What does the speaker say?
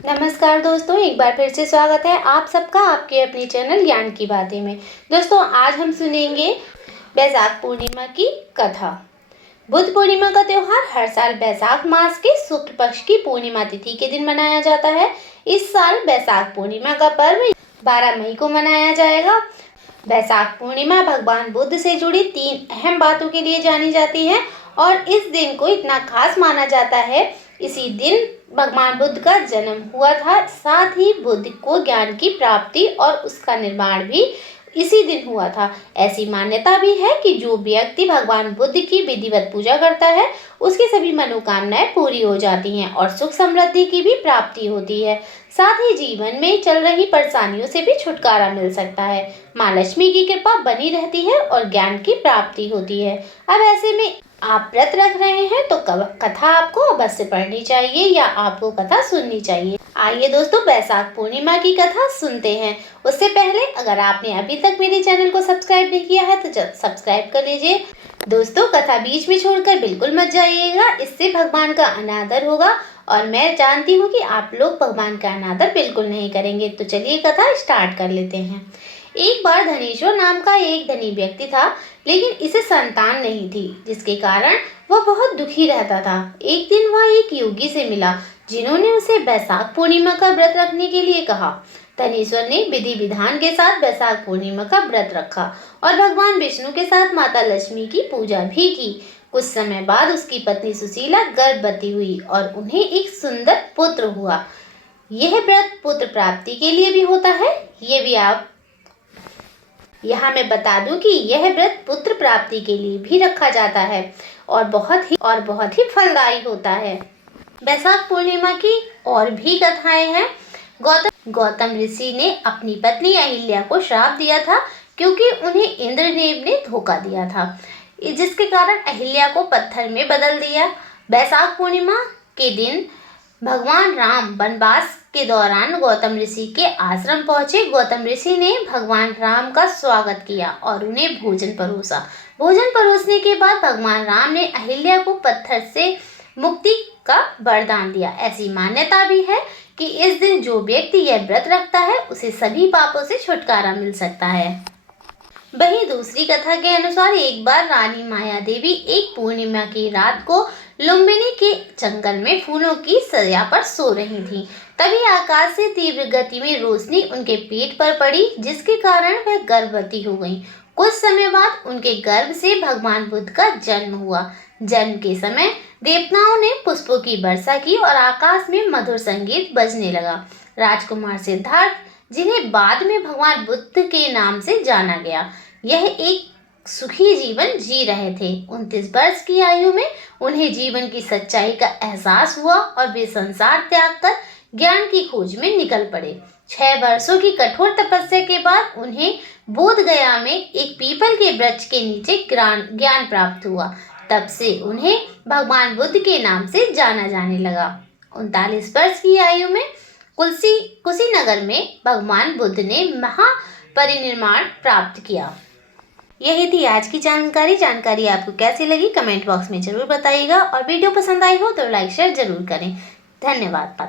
नमस्कार दोस्तों, एक बार फिर से स्वागत है आप सबका आपके अपने चैनल ज्ञान की बातें में। दोस्तों, आज हम सुनेंगे बैसाख पूर्णिमा की कथा। बुद्ध पूर्णिमा का त्योहार हर साल बैसाख मास के शुक्ल पक्ष की पूर्णिमा तिथि के दिन मनाया जाता है। इस साल बैसाख पूर्णिमा का पर्व 12 मई को मनाया जाएगा। बैसाख पूर्णिमा भगवान बुद्ध से जुड़ी 3 अहम बातों के लिए जानी जाती है और इस दिन को इतना खास माना जाता है। इसी दिन भगवान बुद्ध का जन्म हुआ था, साथ ही बुद्ध को ज्ञान की प्राप्ति और उसका निर्माण भी इसी दिन हुआ था। ऐसी मान्यता भी है कि जो व्यक्ति भगवान बुद्ध की विधिवत पूजा करता है उसकी सभी मनोकामनाएं पूरी हो जाती हैं और सुख समृद्धि की भी प्राप्ति होती है। साथ ही जीवन में चल रही परेशानियों से भी छुटकारा मिल सकता है। माँ लक्ष्मी की कृपा बनी रहती है और ज्ञान की प्राप्ति होती है। अब ऐसे में आप व्रत रख रहे हैं तो कथा आपको अवश्य पढ़नी चाहिए या आपको कथा सुननी चाहिए। आइए दोस्तों, बैसाख पूर्णिमा की कथा सुनते हैं। उससे पहले अगर आपने अभी तक मेरे चैनल को सब्सक्राइब नहीं किया है तो सब्सक्राइब कर लीजिए। दोस्तों, कथा बीच में छोड़कर बिल्कुल मत जाइएगा, इससे भगवान का अनादर होगा और मैं जानती हूँ कि आप लोग भगवान का अनादर बिल्कुल नहीं करेंगे। तो चलिए कथा स्टार्ट कर लेते हैं। एक बार धनेश्वर नाम का एक धनी व्यक्ति था, लेकिन इसे संतान नहीं थी, जिसके कारण वह बहुत दुखी रहता था। एक दिन वह एक योगी से मिला, जिन्होंने उसे बैसाख पूर्णिमा का व्रत रखने के लिए कहा। धनेश्वर ने विधि विधान के साथ बैसाख पूर्णिमा का व्रत रखा और भगवान विष्णु के साथ माता लक्ष्मी की पूजा भी की। कुछ समय बाद उसकी पत्नी सुशीला गर्भवती हुई और उन्हें एक सुंदर पुत्र हुआ। यह व्रत पुत्र प्राप्ति के लिए भी होता है। ये भी आप यहाँ मैं बता दूं कि यह व्रत पुत्र प्राप्ति के लिए भी रखा जाता है और बहुत ही फलदायी होता है। बैसाख पूर्णिमा की और भी कथाएं हैं। गौतम ऋषि ने अपनी पत्नी अहिल्या को श्राप दिया था, क्योंकि उन्हें इंद्रदेव ने धोखा दिया था, जिसके कारण अहिल्या को पत्थर में बदल दिया। बैसाख पूर्णिमा के दिन भगवान राम वनवास के दौरान गौतम ऋषि के आश्रम पहुंचे। गौतम ऋषि ने भगवान राम का स्वागत किया और उन्हें भोजन परोसा। भोजन परोसने के बाद भगवान राम ने अहिल्या को पत्थर से मुक्ति का वरदान दिया। ऐसी मान्यता भी है कि इस दिन जो व्यक्ति यह व्रत रखता है उसे सभी पापों से छुटकारा मिल सकता है। वहीं दूसरी कथा के अनुसार एक बार रानी माया देवी एक पूर्णिमा की रात को लुम्बिनी के जंगल में फूलों की सज्जा पर सो रही थीं। तभी आकाश से तीव्र गति में रोशनी उनके पेट पर पड़ी, जिसके कारण वह गर्भवती हो गईं। कुछ समय बाद उनके गर्भ से भगवान बुद्ध का जन्म हुआ। जन्म के समय देवताओं ने पुष्पों की वर्षा की और आकाश में मधुर संगीत बजने लगा। राजकुमार सिद्धार्थ, जिन्हें बाद में भगवान बुद्ध के नाम से जाना गया, यह एक सुखी जीवन जी रहे थे। 29 वर्ष की आयु में उन्हें जीवन की सच्चाई का एहसास हुआ और वे संसार त्याग कर ज्ञान की खोज में निकल पड़े। 6 वर्षों की कठोर तपस्या के बाद उन्हें बोध गया में एक पीपल के वृक्ष के नीचे ज्ञान प्राप्त हुआ। तब से उन्हें भगवान बुद्ध के नाम से जाना जाने लगा। 39 वर्ष की आयु में कुशीनगर में भगवान बुद्ध ने महापरिनिर्वाण प्राप्त किया। यही थी आज की जानकारी आपको कैसी लगी कमेंट बॉक्स में जरूर बताइएगा और वीडियो पसंद आई हो तो लाइक शेयर जरूर करें। धन्यवाद।